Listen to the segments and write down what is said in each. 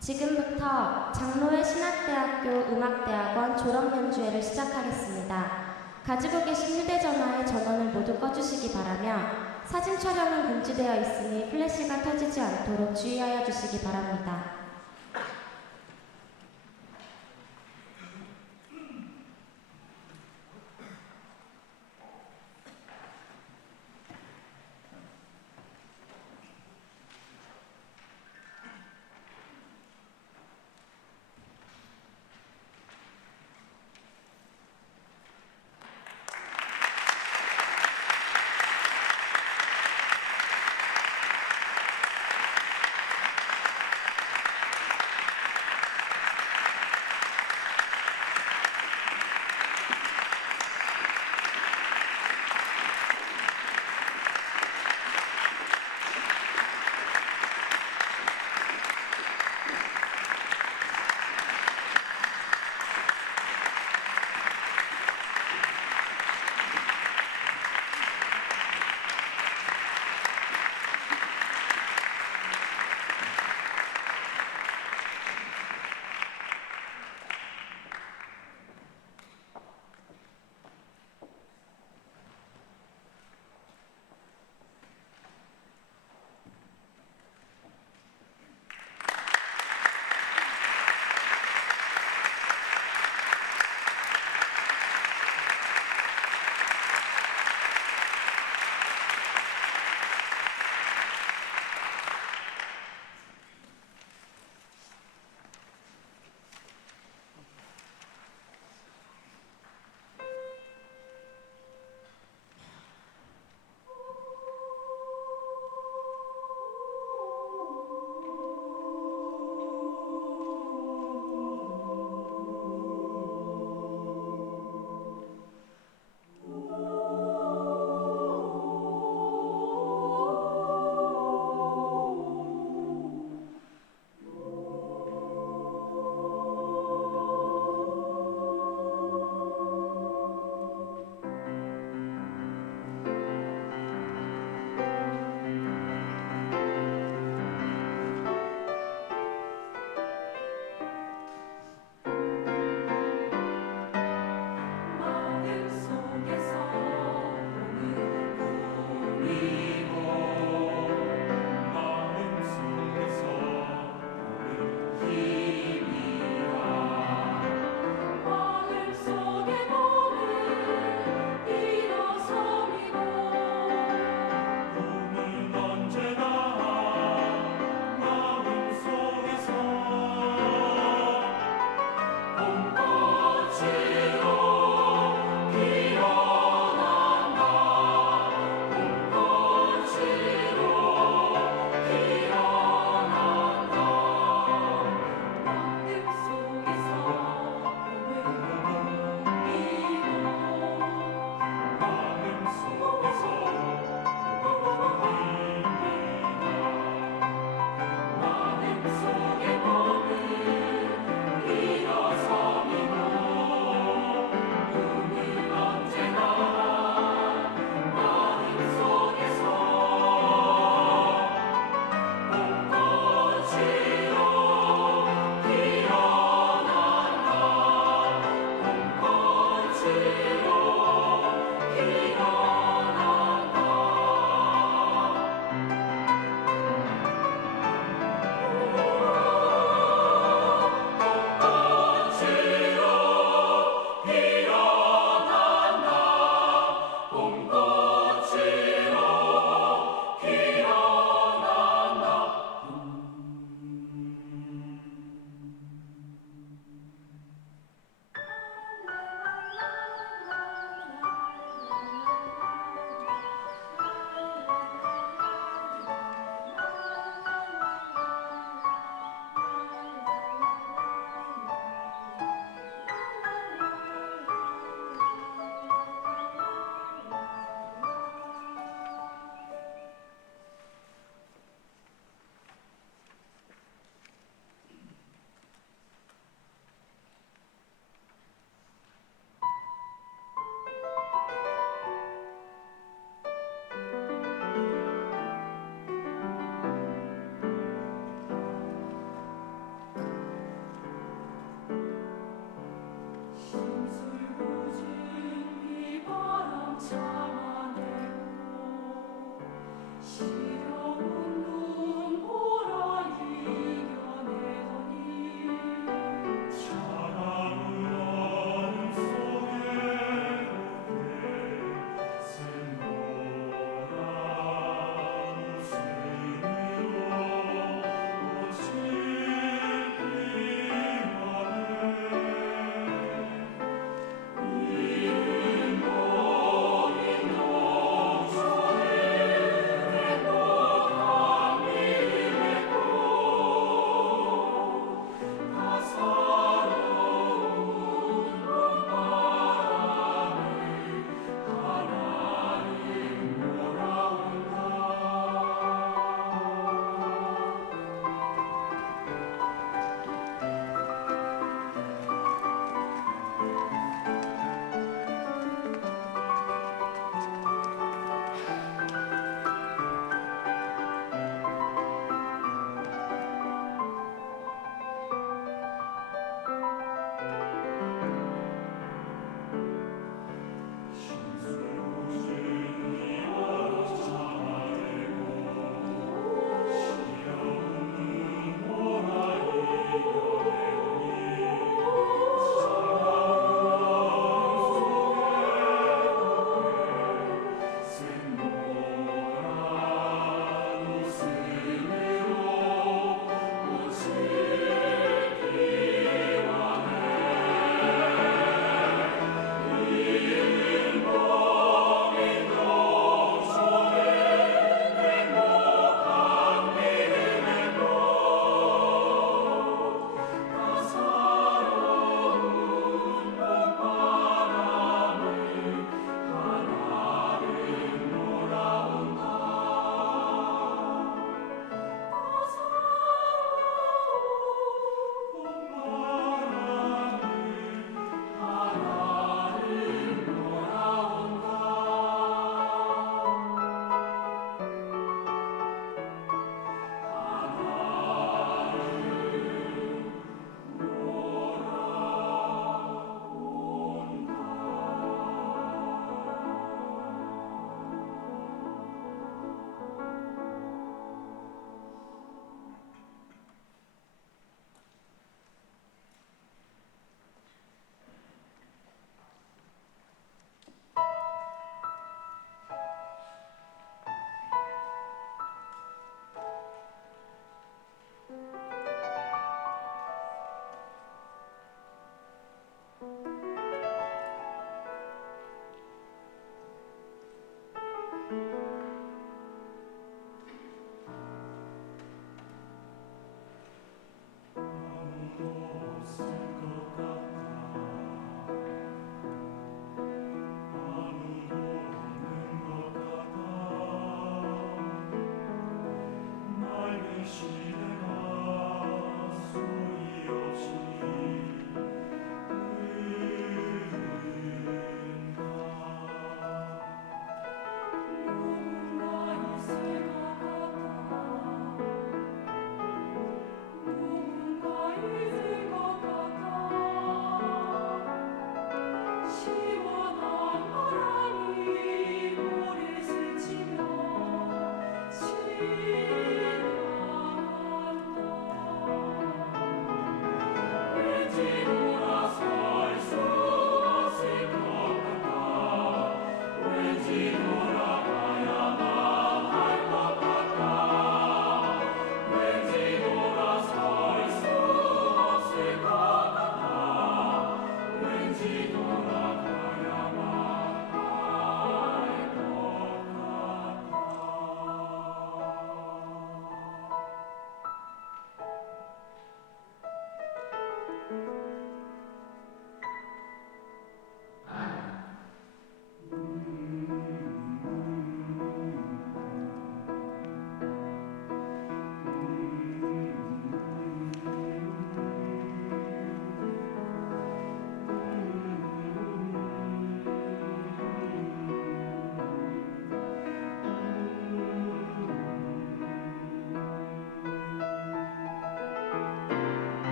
지금부터 장로회 신학대학교 음악대학원 졸업연주회를 시작하겠습니다. 가지고 계신 휴대전화의 전원을 모두 꺼주시기 바라며 사진 촬영은 금지되어 있으니 플래시가 터지지 않도록 주의하여 주시기 바랍니다.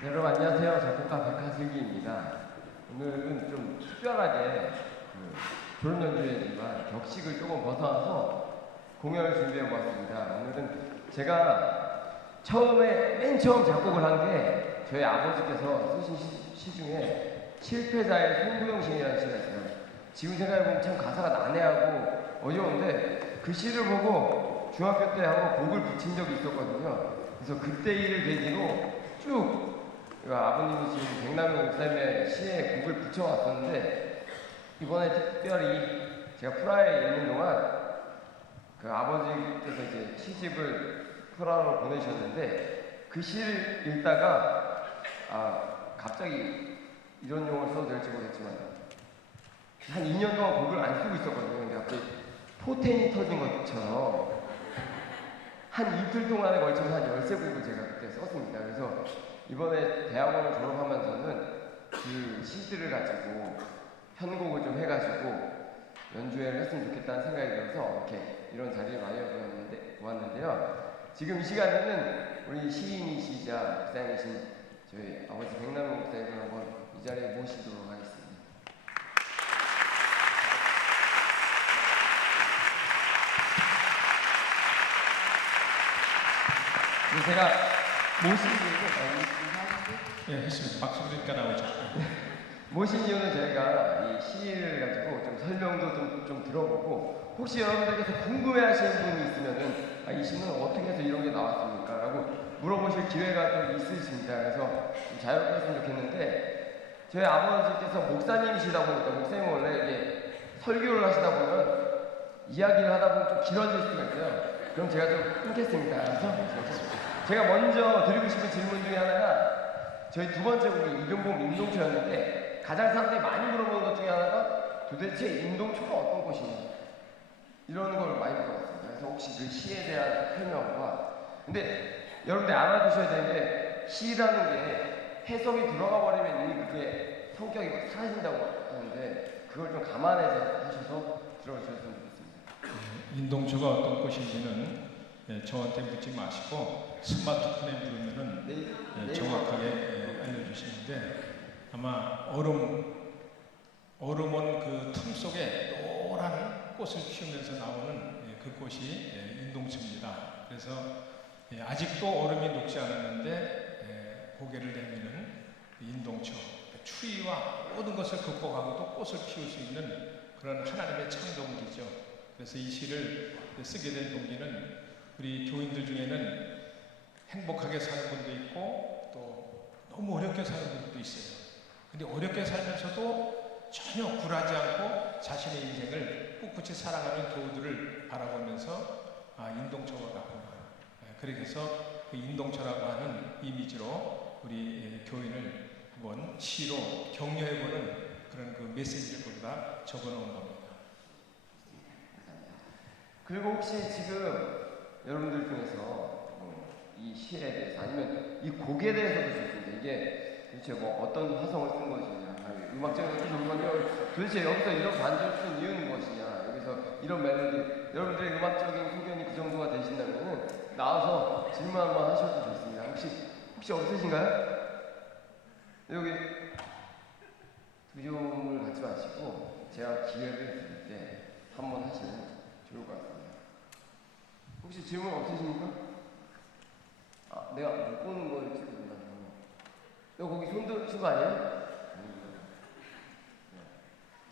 네, 여러분 안녕하세요. 작곡가 백하슬기입니다. 오늘은 좀 특별하게 졸업 연주회지만 격식을 조금 벗어나서 공연을 준비해 보았습니다. 오늘은 제가 맨 처음 작곡을 한 게 저희 아버지께서 쓰신 시 중에 실패자의 송구영신이라는 시가 있어요. 지금 생각해보면 참 가사가 난해하고 어려운데 그 시를 보고 중학교 때 한번 곡을 붙인 적이 있었거든요. 그래서 그때 일을 계기로 쭉 아버님이신 백남용 목사님의 시에 곡을 붙여왔었는데 이번에 특별히 제가 프라하에 있는 동안 그 아버지께서 이제 시집을 프라하로 보내셨는데 그 시를 읽다가 갑자기 이런 용어를 써도 될지 모르겠지만 한 2년 동안 곡을 안 쓰고 있었거든요. 근데 갑자기 포텐이 터진 것처럼 한 이틀 동안에 걸쳐서 한 13곡을 제가 그때 썼습니다. 그래서 이번에 대학원을 졸업하면서는 그 시들을 가지고 편곡을 좀 해가지고 연주회를 했으면 좋겠다는 생각이 들어서 이렇게 이런 자리를 많이 보았는데요. 지금 이 시간에는 우리 시인이시자 목사님이신 저희 아버지 백남용 목사님을 한번 이 자리에 모시도록 하겠습니다. 제가 모신 이유는 했습니다. 박수 드리니까 나오죠. 모신 이유는 저희가 이 시를 가지고 좀 설명도 좀 들어보고 혹시 여러분들께서 궁금해하시는 분이 있으면은 이 시는 어떻게 해서 이런 게 나왔습니까? 라고 물어보실 기회가 또 있으십니다. 그래서 좀 자유롭게 했으면 좋겠는데 저희 아버지께서 목사님이시다 보니까 목사님은 원래 이게 설교를 하시다 보면 이야기를 하다 보면 좀 길어질 수가 있어요. 그럼 제가 좀 끊겠습니다. 그래서 제가 먼저 드리고 싶은 질문 중에 하나가 저희 두 번째 곡이 이병봉 임동초였는데 가장 사람들이 많이 물어보는 것 중에 하나가 도대체 임동초가 어떤 곳이냐 이런 걸 많이 물어봤습니다. 그래서 혹시 그 시에 대한 설명과 근데 여러분들 알아두셔야 되는 게 시라는 게 해석이 들어가 버리면 이미 그게 성격이 막 사라진다고 하는데 그걸 좀 감안해서 하셔서 들어주셨으면 좋겠습니다. 인동초가 어떤 꽃인지는 저한테 묻지 마시고 스마트폰에 물으면은 정확하게 알려주시는데 아마 얼음은 그 틈 속에 노란 꽃을 피우면서 나오는 그 꽃이 인동초입니다. 그래서 아직도 얼음이 녹지 않았는데 고개를 내미는 인동초, 추위와 모든 것을 극복하고도 꽃을 피울 수 있는 그런 하나님의 창조물이죠. 그래서 이 시를 쓰게 된 동기는 우리 교인들 중에는 행복하게 사는 분도 있고 또 너무 어렵게 사는 분도 있어요. 근데 어렵게 살면서도 전혀 굴하지 않고 자신의 인생을 꿋꿋이 살아가는 교우들을 바라보면서 인동초가 같구나. 그래서 그 인동초라고 하는 이미지로 우리 교인을 한번 시로 격려해보는 그런 그 메시지를 거기다 적어놓은 겁니다. 그리고 혹시 지금 여러분들 중에서 이 시에 대해서 아니면 이 곡에 대해서도 좋습니다. 이게 도대체 뭐 어떤 화성을 쓴 것이냐, 음악적인 전문가요. 도대체 여기서 이런 반주를 쓴 이유는 무엇이냐, 여기서 이런 멜로디, 여러분들의 음악적인 소견이 그 정도가 되신다면 나와서 질문 한번 하셔도 좋습니다. 혹시 없으신가요? 여기 두려움을 갖지 마시고 제가 기회를 드릴 때 한번 하시면 좋을 것 같습니다. 혹시 질문 없으십니까? 내가 못 보는 걸 찍고 있나요? 너 거기 손 드신 거 아니에요?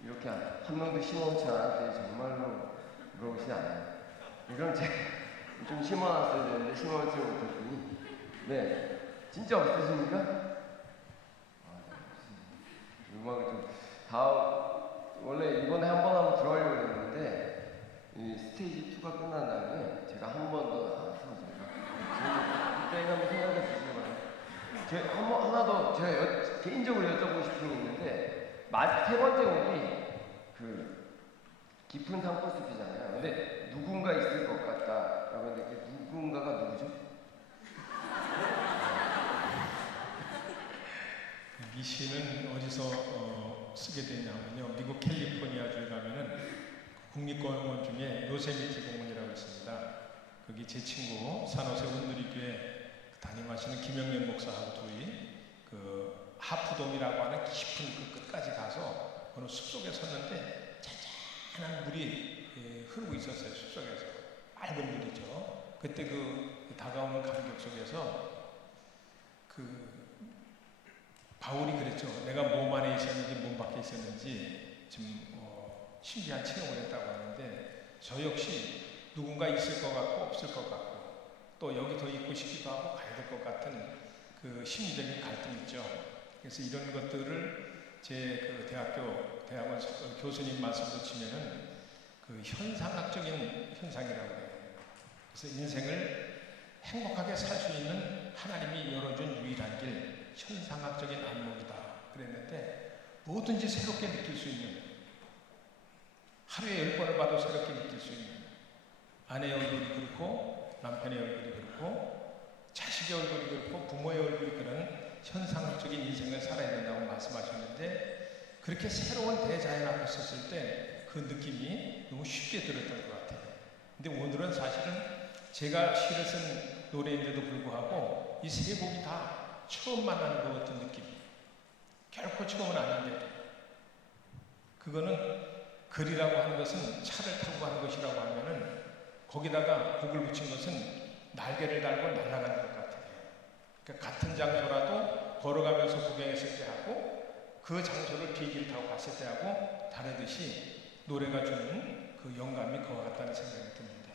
이렇게 한 명도 심어놓지 않았더니 정말로 물어보시지 않아요. 그럼 제가 좀 심어놨어야 되는데 심어놓지 못했더니 네, 진짜 없으십니까? 음악을 좀 원래 이번에 한 번 하면 들어가려고 했는데 이 스테이지 2가 끝난 다음에 제가 한 번 더 나와서 그때는 한번 생각해 주시기 바랍니다. 하나 더 제가 개인적으로 여쭤보고 싶은 게 있는데 세 번째 곡이 그 깊은 산골숲이잖아요. 근데 누군가 있을 것 같다라고 했는데 그 누군가가 누구죠? 이 시는 어디서 쓰게 됐냐면요. 미국 캘리포니아주에 가면은 국립공원 중에 요세미티 공원이라고 있습니다. 거기 제 친구 산호세 온누리교회 담임하시는 김영렬 목사하고 둘이 그 하프돔이라고 하는 깊은 그 끝까지 가서 어느 숲속에 섰는데 잔잔한 물이 흐르고 있었어요. 숲속에서 맑은 물이죠. 그때 그 다가오는 감격 속에서 그 바울이 그랬죠. 내가 몸 안에 있었는지 몸 밖에 있었는지 좀 신기한 체험을 했다고 하는데 저 역시 누군가 있을 것 같고 없을 것 같고 또 여기 더 있고 싶기도 하고 가야 될 것 같은 그 심리적인 갈등이 있죠. 그래서 이런 것들을 제 그 대학원 교수님 말씀으로 치면은 그 현상학적인 현상이라고 해요. 그래서 인생을 행복하게 살 수 있는 하나님이 열어준 유일한 길, 현상학적인 안목이다 그랬는데 뭐든지 새롭게 느낄 수 있는 하루에 10번을 봐도 새롭게 느낄 수 있는 아내의 얼굴이 그렇고 남편의 얼굴이 그렇고 자식의 얼굴이 그렇고 부모의 얼굴이 그런 현상학적인 인생을 살아야 된다고 말씀하셨는데 그렇게 새로운 대자연 앞에 섰을 때 그 느낌이 너무 쉽게 들었던 것 같아요. 근데 오늘은 사실은 제가 시를 쓴 노래인데도 불구하고 이 세 곡이 다 처음 만나는 것 같은 느낌. 결코 처음은 아닌데 그거는 글이라고 하는 것은 차를 타고 가는 것이라고 하면은 거기다가 곡을 붙인 것은 날개를 달고 날아가는 것 같아요. 그러니까 같은 장소라도 걸어가면서 구경했을 때 하고 그 장소를 비행기를 타고 갔을 때 하고 다르듯이 노래가 주는 그 영감이 그와 같다는 생각이 듭니다.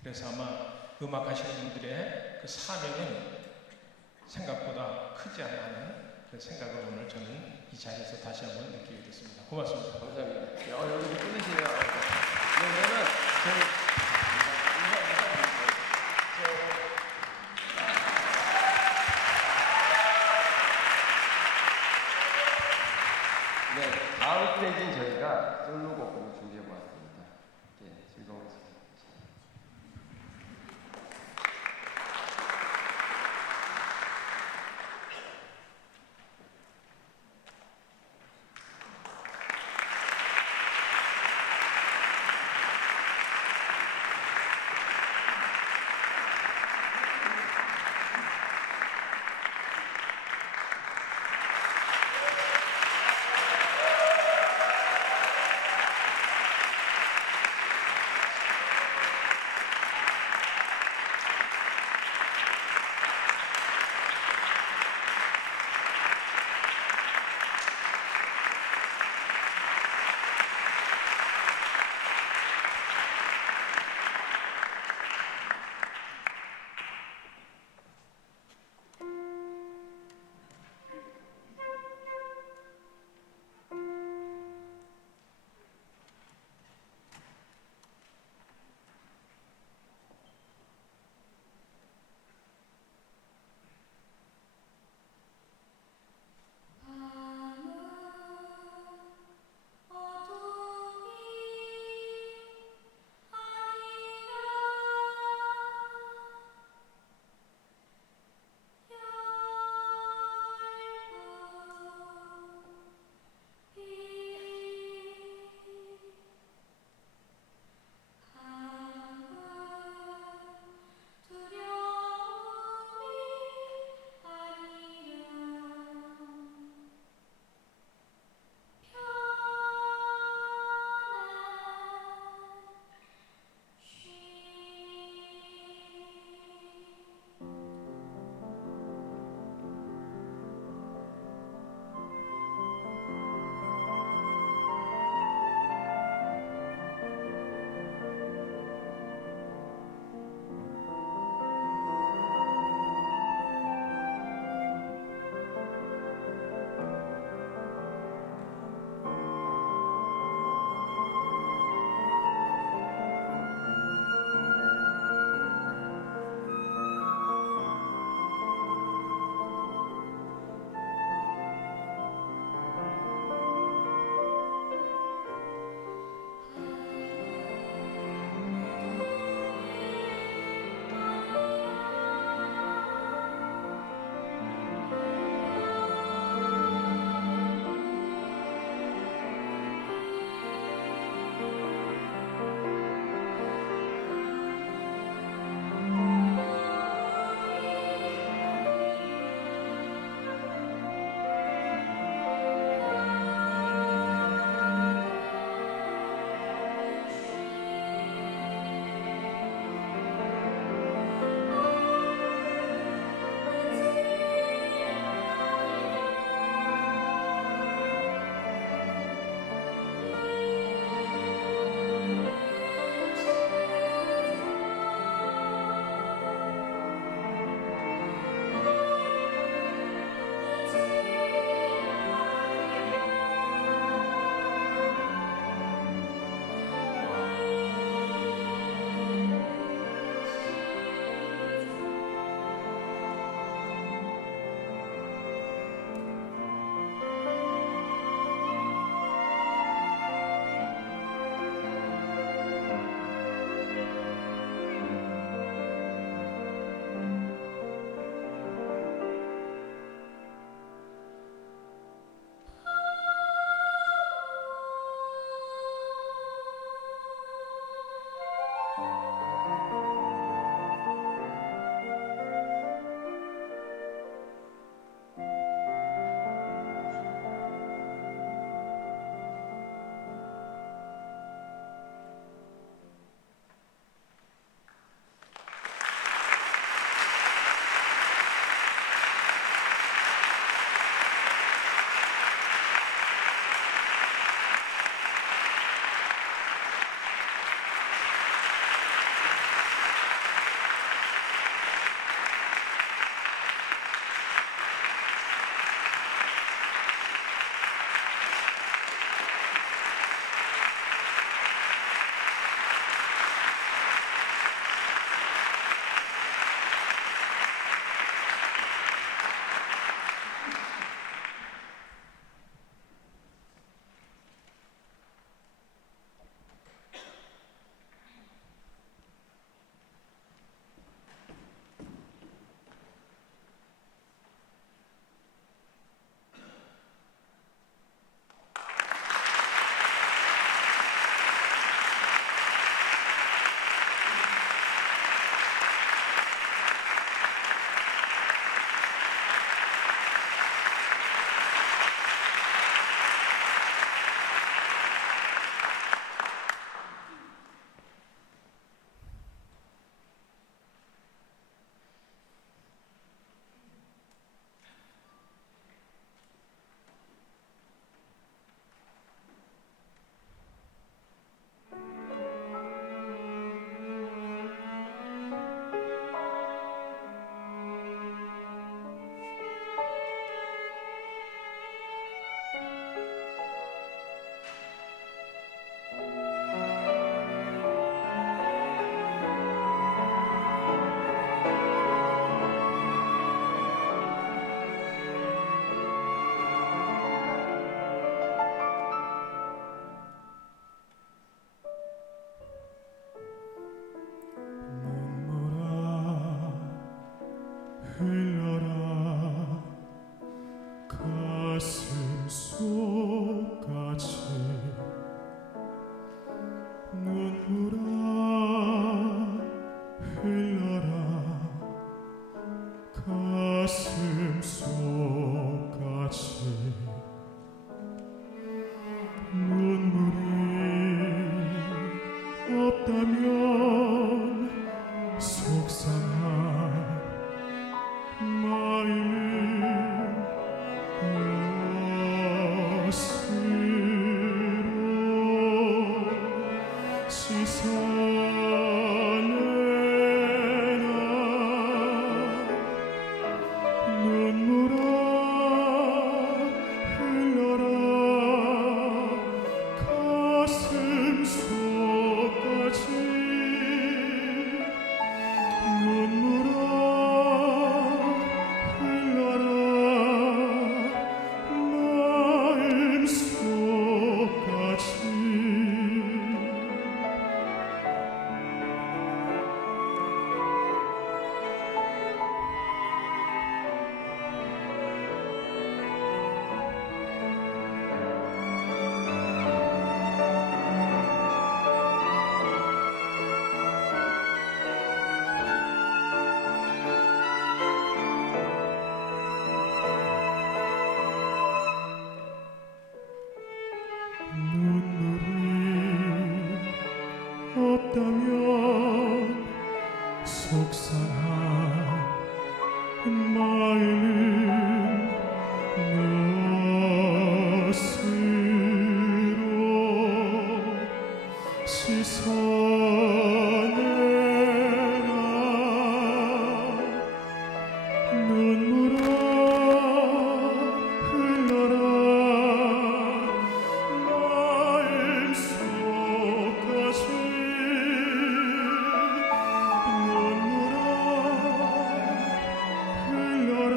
그래서 아마 음악 하시는 분들의 그 사명은 생각보다 크지 않나 하는 그 생각을 오늘 저는 이 자리에서 다시 한번 느끼게 됐습니다. 고맙습니다. 감사합니다. 여기서 끊으시네요. 그러면은 저희 네, 다음 스테이지는 저희가 솔로곡으로 준비해 보았습니다. 네, 즐거운 시간. 속같이 눈물아 흘러라 가슴 속같이 눈물이 없다면 속상한 마음을 엿으로 씻어내라 눈물아 흘러라 가슴 속까지 눈물아 흘러라 마음 속까지 눈물이 없다면 속상한 마음은 엿으로 씻어내라 눈물아 흘러라 마음 속까지 눈물아 흘러라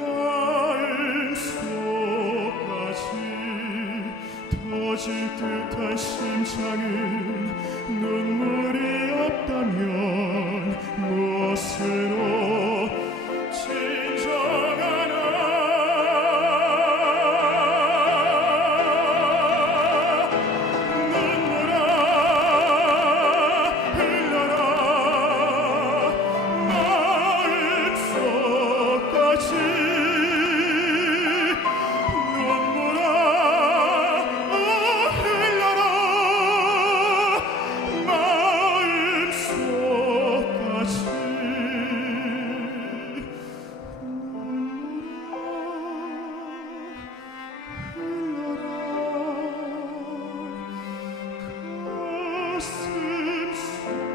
마음 속까지 터질 듯한 심장은 눈물이 없다면 무엇으로 진정하나 눈물아 흘러라 마음 속까지 눈물아 흘러라 마음 속까지 흘러라 가슴 속까지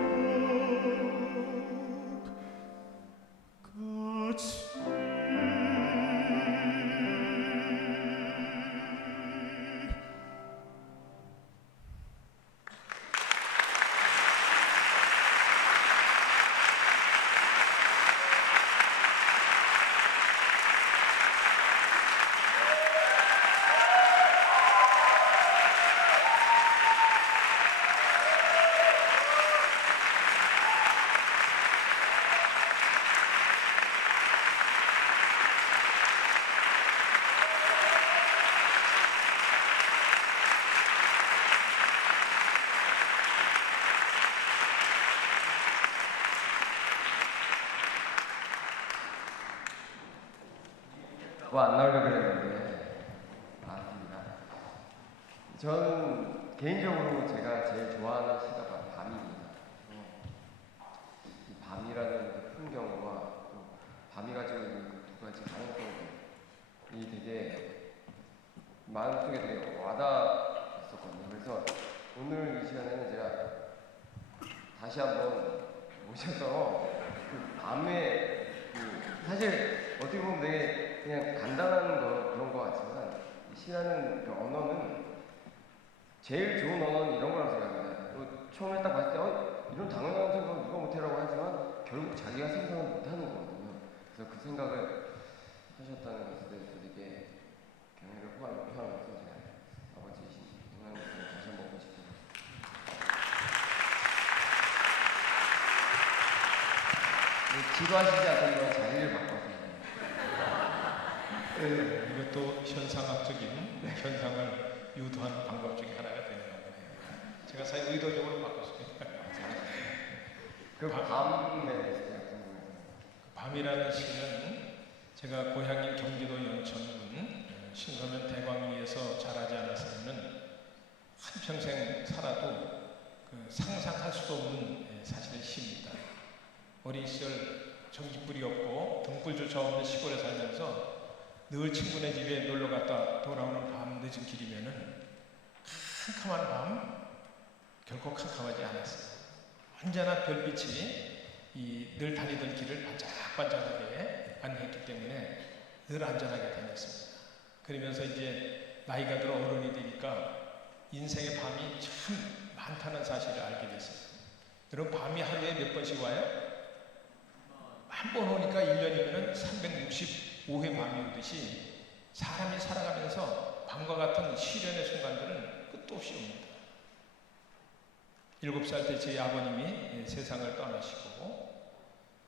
뭐 안 나오려고 그랬는데 나왔습니다. 저는 개인적으로 제가 제일 좋아하는 시가 바로 밤입니다. 이 밤이라는 그 풍경과 또 밤이 가지고 있는 그 두 가지 가능성이 되게 마음속에 되게 와닿았었거든요. 그래서 오늘 이 시간에는 제가 다시 한번 모셔서 그 밤에 사실 어떻게 보면 되게 그냥 간단한 그런 거 같지만 이 시라는 그 언어는 제일 좋은 언어는 이런 거라고 생각합니다. 처음에 딱 봤을 때 이런 당연한 생각을 누가 못해라고 하지만 결국 자기가 생각을 못하는 거거든요. 그래서 그 생각을 하셨다는 것에 대해서 되게 경애를 표하면서 제가 아버지이신 영남님께 다시 한번 보고 싶습니다. 지루하시지 않으면 자리를 바꿔서. 이거 그게 또 현상학적인 현상을 유도하는 방법 중에 하나가 되는 거네요. 제가 사실 의도적으로 바꿨습니다. 그 밤에 대해서 밤이라는 시는 제가 고향인 경기도 연천군 신서면 대광리에서 자라지 않았으면 한평생 살아도 상상할 수도 없는 사실의 시입니다. 어린 시절 전기불이 없고 등불조차 없는 시골에 살면서 늘 친구네 집에 놀러 갔다 돌아오는 밤 늦은 길이면은 캄캄한 밤 결코 캄캄하지 않았어요. 언제나 별빛이 늘 다니던 길을 반짝반짝하게 안내했기 때문에 늘 안전하게 다녔습니다. 그러면서 이제 나이가 들어 어른이 되니까 인생의 밤이 참 많다는 사실을 알게 됐어요. 여러분 밤이 하루에 몇 번씩 와요? 한 번 오니까 1년이면 365회 밤이 오듯이 사람이 살아가면서 밤과 같은 시련의 순간들은 끝도 없이 옵니다. 7살 때 제 아버님이 세상을 떠나시고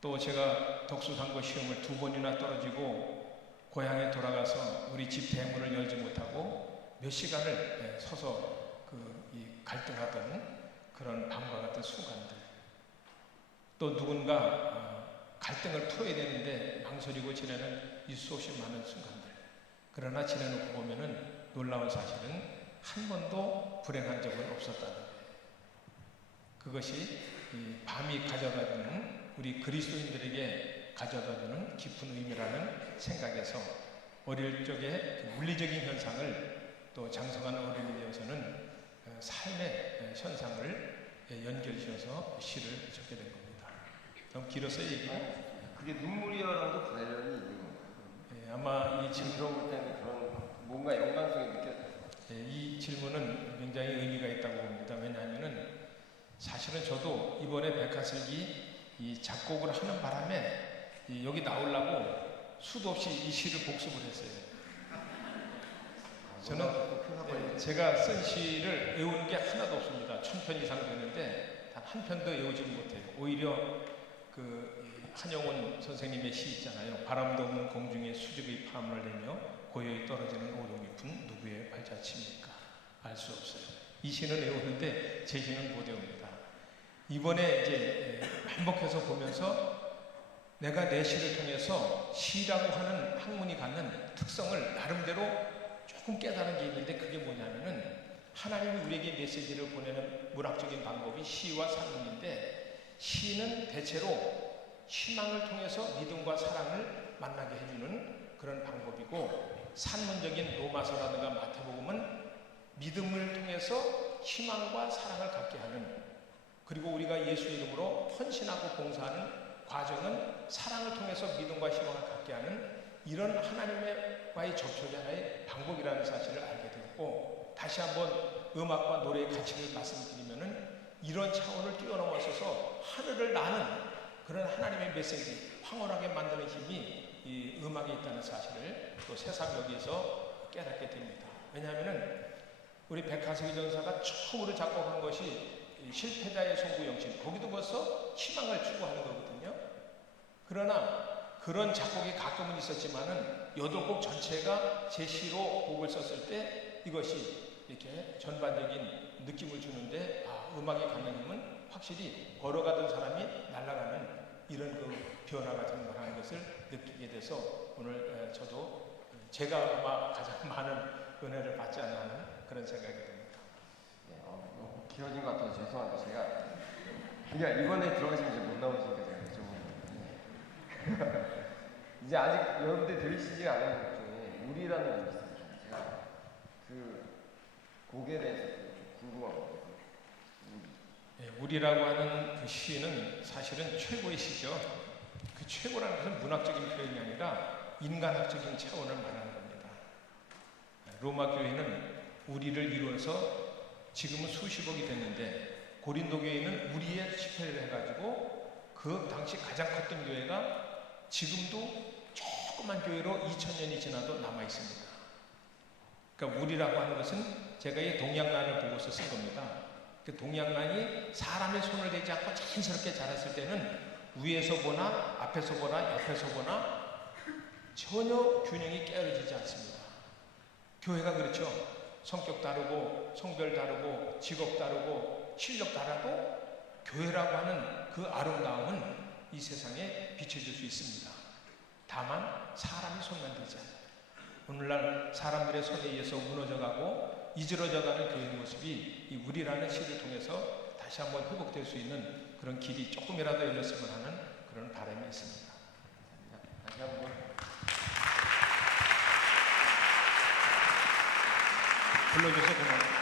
또 제가 독수상고 시험을 2번이나 떨어지고 고향에 돌아가서 우리 집 대문을 열지 못하고 몇 시간을 서서 갈등하던 그런 밤과 같은 순간들, 또 누군가 갈등을 풀어야 되는데 망설이고 지내는 이 수없이 많은 순간들. 그러나 지내놓고 보면은 놀라운 사실은 한 번도 불행한 적은 없었다는 거예요. 그것이 이 밤이 가져다주는 우리 그리스도인들에게 가져다주는 깊은 의미라는 생각에서 어릴 적에 그 물리적인 현상을 또 장성한 어른이 되어서는 삶의 현상을 연결지어서 시를 적게 된 겁니다. 너무 길었어요, 얘기는? 그게 눈물이여랑도 관련이 있는 건가요? 아마 이 질문 들어볼 때는 그런 뭔가 연관성이 느껴져요. 이 질문은 굉장히 의미가 있다고 봅니다. 왜냐하면은 사실은 저도 이번에 백화슬기 이 작곡을 하는 바람에 여기 나오려고 수도 없이 이 시를 복습을 했어요. 저는 제가 쓴 시를 외우는 게 하나도 없습니다. 1000편 이상 되는데 단 한 편도 외우지 못해요. 오히려 한영원 선생님의 시 있잖아요. 바람도 없는 공중에 수직의 파문을 내며 고요히 떨어지는 오동 깊은 누구의 발자취입니까? 알 수 없어요. 이 시는 외우는데 제 시는 못 외웁니다. 이번에 이제 반복해서 보면서 내가 내 시를 통해서 시라고 하는 학문이 갖는 특성을 나름대로 조금 깨달은 게 있는데 그게 뭐냐면은 하나님이 우리에게 메시지를 보내는 문학적인 방법이 시와 산문인데 시는 대체로 희망을 통해서 믿음과 사랑을 만나게 해주는 그런 방법이고 산문적인 로마서라든가 마태복음은 믿음을 통해서 희망과 사랑을 갖게 하는 그리고 우리가 예수 이름으로 헌신하고 봉사하는 과정은 사랑을 통해서 믿음과 희망을 갖게 하는 이런 하나님과의 접촉이 하나의 방법이라는 사실을 알게 되었고 다시 한번 음악과 노래의 가치를 말씀드리면은 이런 차원을 뛰어넘어서서 하늘을 나는 그런 하나님의 메시지 황홀하게 만드는 힘이 이 음악에 있다는 사실을 또 새삼 여기에서 깨닫게 됩니다. 왜냐하면은 우리 백하슬기 전사가 처음으로 작곡한 것이 실패자의 송구 영신 거기도 벌써 희망을 추구하는 거거든요. 그러나 그런 작곡이 가끔은 있었지만은 8곡 전체가 제 시로 곡을 썼을 때 이것이 이렇게 전반적인 느낌을 주는데 음악의 갖는 힘은 확실히 걸어가던 사람이 날아가는 이런 변화가 정말하는 것을 느끼게 돼서 오늘 저도 제가 아마 가장 많은 은혜를 받지 않나 하는 그런 생각이 듭니다. 네, 너무 길어진 것 같아서 죄송한데 제가 그러니까 이번에 들어가시면 이제 못 나오시니까 제가 여쭤보는 이제 아직 여러분들 들으시지가 않은 곡 중에 우리라는 곡이 있습니다. 제가 그 곡에 대해서 좀 궁금하거든요. 우리라고 하는 그 시는 사실은 최고의 시죠. 그 최고라는 것은 문학적인 표현이 아니라 인간학적인 차원을 말하는 겁니다. 로마 교회는 우리를 이루어서 지금은 수십억이 됐는데 고린도 교회는 우리의 집회를 해가지고 그 당시 가장 컸던 교회가 지금도 조그만 교회로 2000년이 지나도 남아 있습니다. 그러니까 우리라고 하는 것은 제가 이 동양난을 보고서 쓴 겁니다. 그 동양난이 사람의 손을 대지 않고 자연스럽게 자랐을 때는 위에서 보나 앞에서 보나 옆에서 보나 전혀 균형이 깨어지지 않습니다. 교회가 그렇죠. 성격 다르고 성별 다르고 직업 다르고 실력 다르도 교회라고 하는 그 아름다움은 이 세상에 비춰질 수 있습니다. 다만 사람이 손만 대지 않아요. 오늘날 사람들의 손에 의해서 무너져가고 이지러져가는 교회 모습이 이 우리라는 시를 통해서 다시 한번 회복될 수 있는 그런 길이 조금이라도 열렸으면 하는 그런 바람이 있습니다. 다시 한번 불러주셔서 고맙습니다.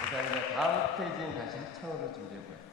감사합니다. 다음 스테이지는 다시 합창으로 준비해 보겠습니다.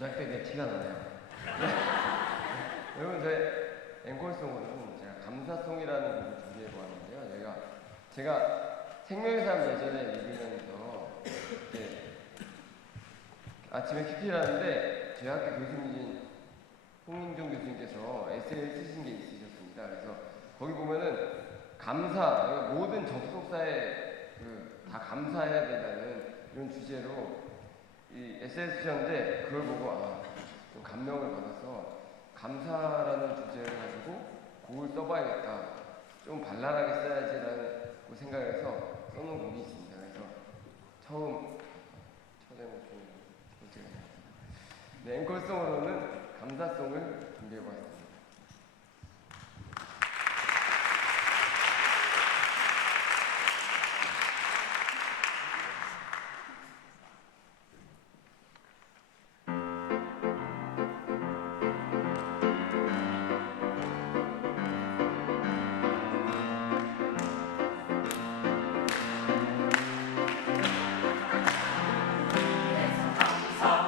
조작되게 티가 나네요. 여러분, 저희 앵콜송으로는 제가 감사송이라는 곡을 준비해보았는데요. 제가 생명의 삶 예전에 읽으면서 이렇게 아침에 퀴즈를 하는데 저희 학교 교수님인 홍인종 교수님께서 에세이를 쓰신 게 있으셨습니다. 그래서 거기 보면은 감사, 그러니까 모든 접속사에 다 감사해야 된다는 이런 주제로 이 에세이를 쓰셨는데 그걸 보고 좀 감명을 받아서 감사라는 주제를 가지고 곡을 써봐야겠다. 좀 발랄하게 써야지라는 생각해서 써놓은 곡이 있습니다. 그래서 처음 초대목 중에 첫 번째가 네, 앵콜송으로는 감사송을 준비해봤습니다. 감사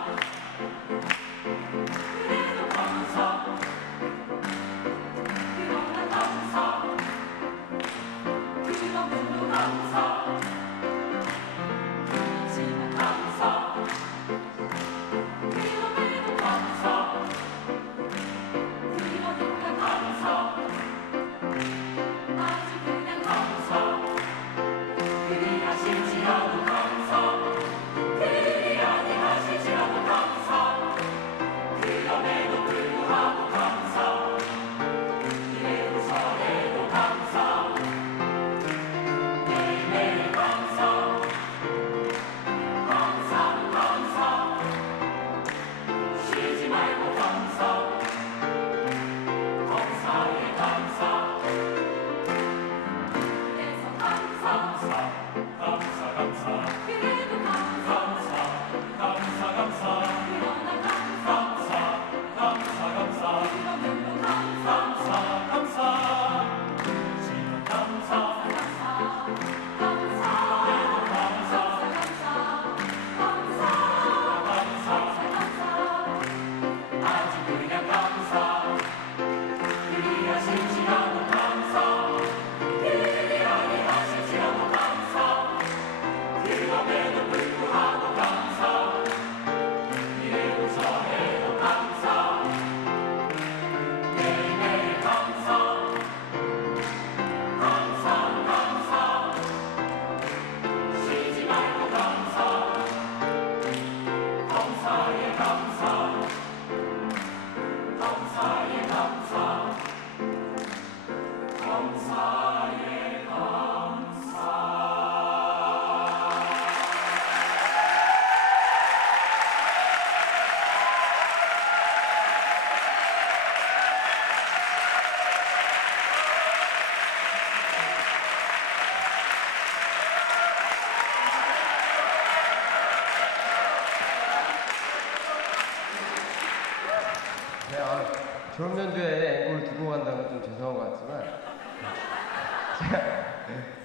졸업 연주에 앵콜을 두고 간다면 좀 죄송한 것 같지만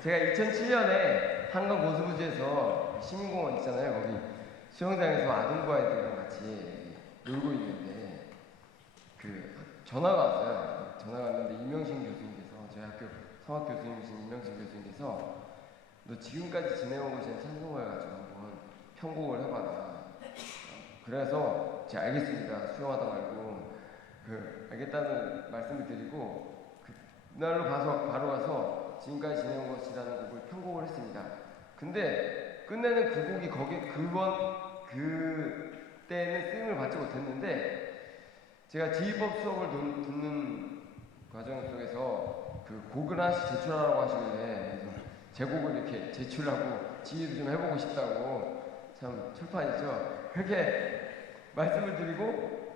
제가 2007년에 한강 고수부지에서 시민공원 있잖아요. 거기 수영장에서 아동부 아이들이랑 같이 놀고 있는데 그 전화가 왔어요. 전화가 왔는데 임명신 교수님께서 저희 학교 성악 교수님이신 임명신 교수님께서 너 지금까지 지내온 것에 찬송을 가지고 한번 편곡을 해봐라. 그래서 제가 알겠습니다. 수영하다 말고 알겠다는 말씀을 드리고 그날로 바로 가서 지금까지 지내온 것이라는 곡을 편곡을 했습니다. 근데 끝내는 그 곡이 그때는 쓰임을 받지 못했는데 제가 지휘법 수업을 듣는 과정 속에서 그 곡을 하나씩 제출하라고 하시길래 그래서 제 곡을 이렇게 제출하고 지휘를 좀 해보고 싶다고 참 철판이죠. 그렇게 말씀을 드리고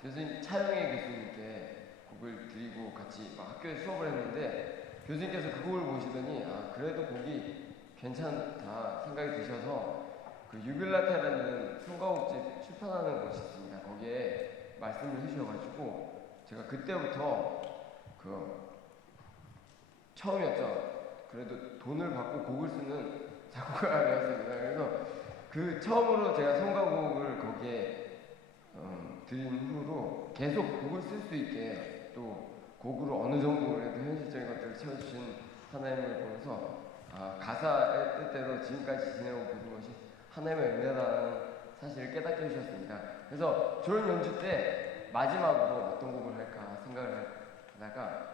교수님 차영애 교수님께 곡을 드리고 같이 막 학교에 수업을 했는데 교수님께서 그 곡을 보시더니 그래도 곡이 괜찮다 생각이 드셔서 그 유빌라테라는 송가곡집 출판하는 곳이 있습니다. 거기에 말씀을 해주셔가지고 제가 그때부터 처음이었죠. 그래도 돈을 받고 곡을 쓰는 작곡가가 되었습니다. 그래서 그 처음으로 제가 송가곡을 거기에 드린 후로 계속 곡을 쓸 수 있게 또 곡으로 어느 정도 그래도 현실적인 것들을 채워주신 하나님을 보면서 가사의 뜻대로 지금까지 지내온 모든 것이 하나님의 은혜라는 사실을 깨닫게 해주셨습니다. 그래서 졸업 연주 때 마지막으로 어떤 곡을 할까 생각을 하다가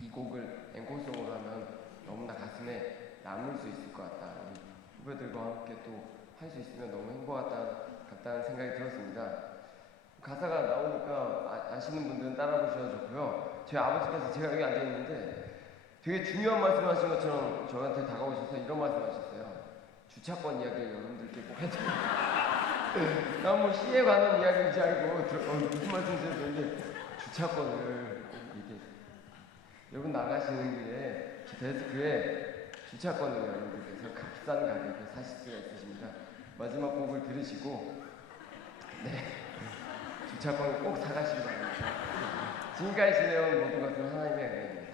이 곡을 앵콜송으로 하면 너무나 가슴에 남을 수 있을 것 같다. 후배들과 함께 또 할 수 있으면 너무 행복하다는 생각이 들었습니다. 가사가 나오니까 아시는 분들은 따라 부르셔도 좋고요. 저희 아버지께서 제가 여기 앉아 있는데 되게 중요한 말씀하신 것처럼 저한테 다가오셔서 이런 말씀하셨어요. 주차권 이야기를 여러분들께 꼭 해드리고 난 뭐 시에 관한 이야기인지 알고 무슨 말씀인지 모르겠는데 주차권을 이게 여러분 나가시는 길에 데스크에 주차권을 여러분들께서 값싼 가격에 사실 수가 있으십니다. 마지막 곡을 들으시고 주차권을 꼭 사가시기 바랍니다. 지금까지 지내온 모든 것은 하나님의 은혜입니다.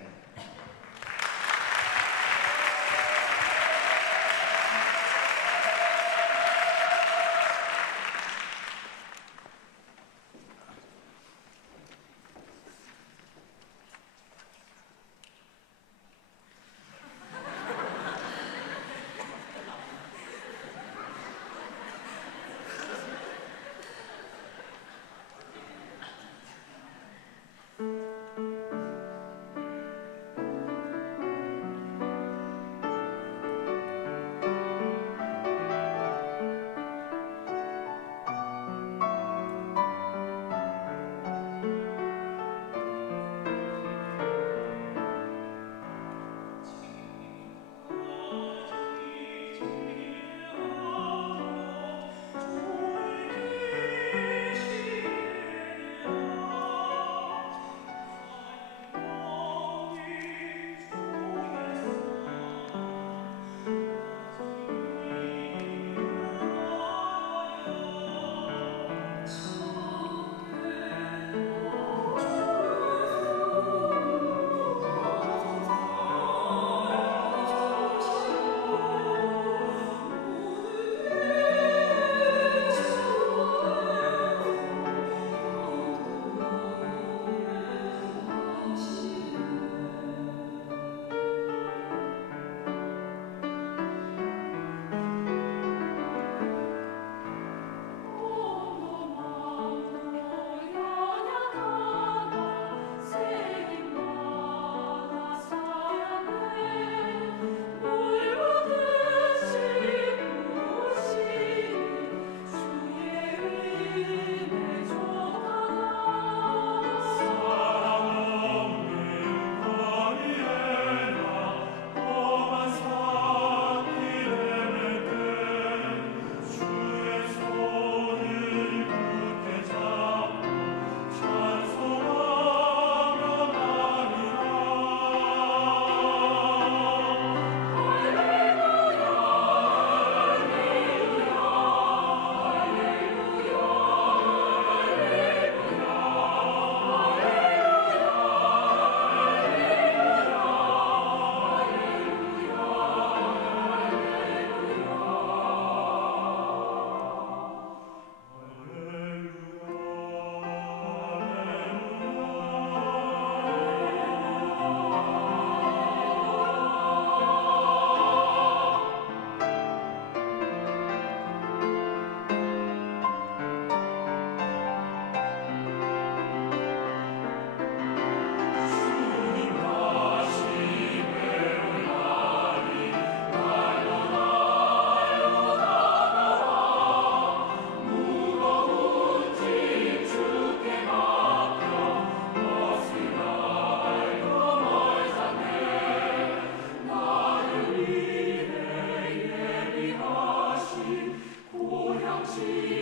시